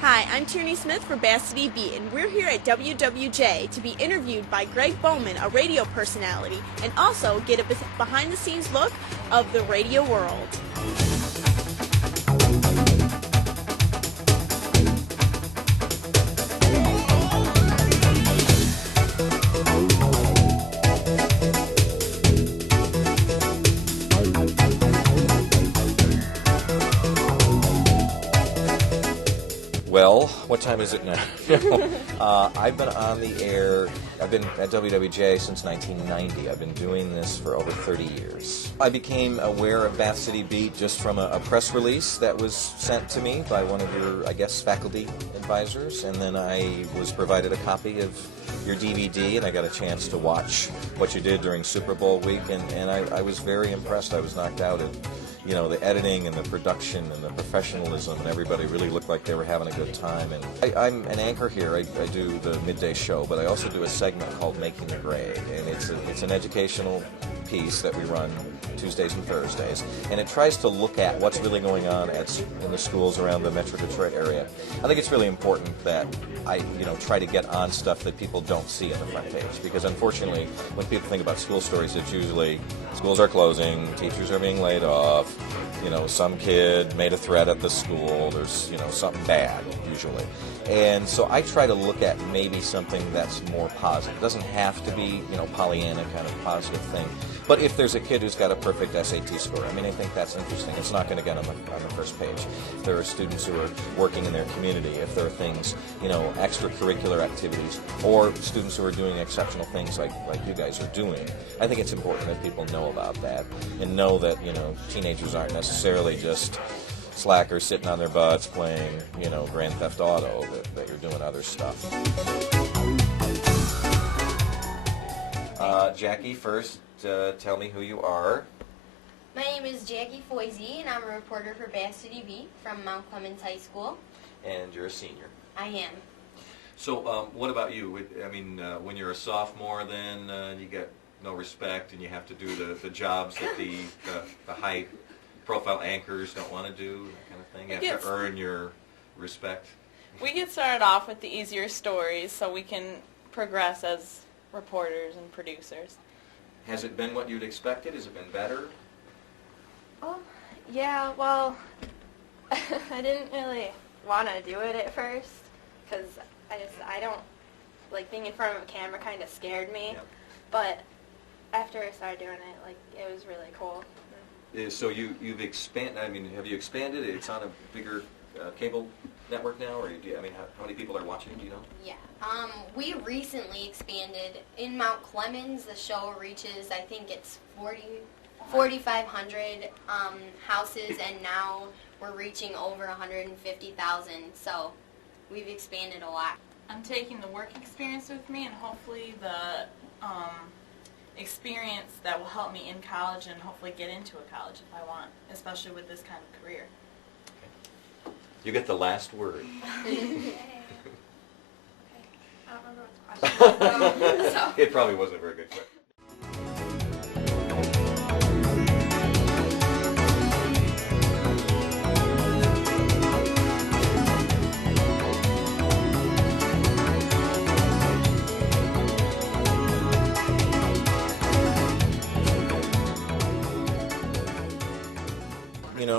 Hi, I'm Tierney Smith for Bass City Beat, and we're here at WWJ to be interviewed by Greg Bowman, a radio personality, and also get a behind-the-scenes look of the radio world. Well, what time is it now? I've been on the air, I've been at WWJ since 1990. I've been doing this for over 30 years. I became aware of Bath City Beat just from a press release that was sent to me by one of your, I guess, faculty advisors, and then I was provided a copy of your DVD, and I got a chance to watch what you did during Super Bowl week, and I was very impressed. I was knocked out at the editing and the production and the professionalism, and everybody really looked like they were having a good time. And I'm an anchor here. I do the midday show, but I also do a segment called Making the Grade, and it's an educational piece that we run Tuesdays and Thursdays, and it tries to look at what's really going on in the schools around the Metro Detroit area. I think it's really important that I try to get on stuff that people don't see on the front page, because unfortunately when people think about school stories, it's usually schools are closing, teachers are being laid off, some kid made a threat at the school, there's something bad usually. And so I try to look at maybe something that's more positive. It doesn't have to be, Pollyanna kind of positive thing. But if there's a kid who's got a perfect SAT score, I think that's interesting. It's not going to get on the first page. If there are students who are working in their community, if there are things, extracurricular activities, or students who are doing exceptional things like you guys are doing, I think it's important that people know about that and know that, teenagers aren't necessarily just slackers sitting on their butts playing, Grand Theft Auto, that you're doing other stuff. Jackie, first, tell me who you are. My name is Jackie Foisey, and I'm a reporter for Bath City Beat from Mount Clemens High School. And you're a senior. I am. So, what about you? When you're a sophomore, then you get no respect, and you have to do the jobs that the high-profile anchors don't want to do, that kind of thing. You have to earn your respect. We get started off with the easier stories so we can progress as reporters and producers. Has it been what you'd expected? Has it been better? Yeah, well, I didn't really want to do it at first because I don't, being in front of a camera kind of scared me. Yep. But after I started doing it, it was really cool. So you've expanded, have you expanded? It's on a bigger cable network now, or how many people are watching, do you know? Yeah. We recently expanded. In Mount Clemens, the show reaches, I think it's 4,500 houses, and now we're reaching over 150,000, so we've expanded a lot. I'm taking the work experience with me, and hopefully the experience that will help me in college and hopefully get into a college if I want, especially with this kind of career. You get the last word. I don't remember what the question was. It probably wasn't a very good question.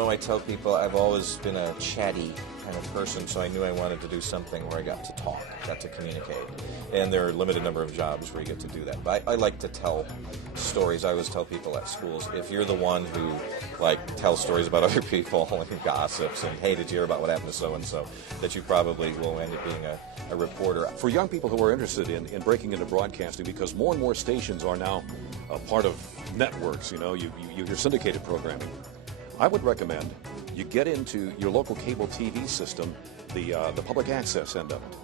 I tell people I've always been a chatty kind of person, so I knew I wanted to do something where I got to talk, got to communicate. And there are a limited number of jobs where you get to do that. But I like to tell stories. I always tell people at schools, if you're the one who tells stories about other people and gossips and, hey, did you hear about what happened to so-and-so, that you probably will end up being a reporter. For young people who are interested in breaking into broadcasting, because more and more stations are now a part of networks, your syndicated programming, I would recommend you get into your local cable TV system, the public access end of it.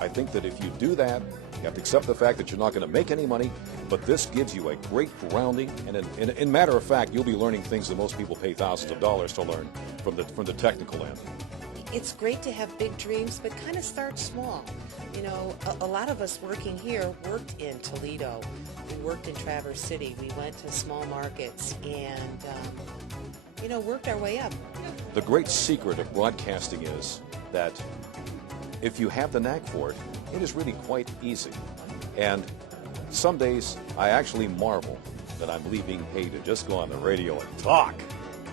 I think that if you do that, you have to accept the fact that you're not going to make any money, but this gives you a great grounding, and in matter of fact, you'll be learning things that most people pay thousands of dollars to learn from the technical end. It's great to have big dreams, but kind of start small. A lot of us working here worked in Toledo. We worked in Traverse City. We went to small markets and, worked our way up. The great secret of broadcasting is that if you have the knack for it, it is really quite easy. And some days I actually marvel that I'm being paid to just go on the radio and talk.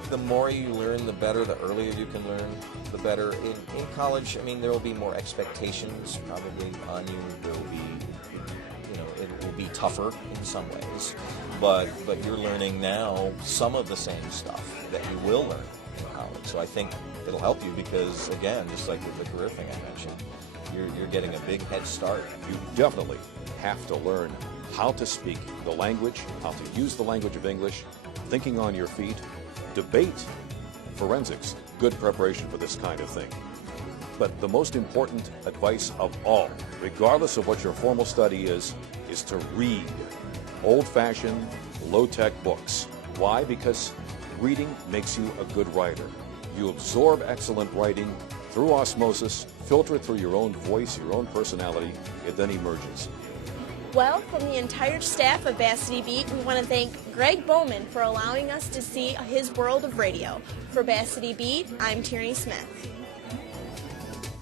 The more you learn, the better. The earlier you can learn, the better. In college, I mean, there will be more expectations probably on you. There will be, it will be tougher in some ways. But you're learning now some of the same stuff that you will learn in college. So I think it'll help you because, again, just like with the career thing I mentioned, you're getting a big head start. You definitely have to learn how to speak the language, how to use the language of English, thinking on your feet, debate, forensics, good preparation for this kind of thing. But the most important advice of all, regardless of what your formal study is to read old-fashioned, low-tech books. Why? Because reading makes you a good writer. You absorb excellent writing through osmosis, filter it through your own voice, your own personality, it then emerges. Well, from the entire staff of Varsity Beat, we want to thank Greg Bowman for allowing us to see his world of radio. For Varsity Beat, I'm Tierney Smith.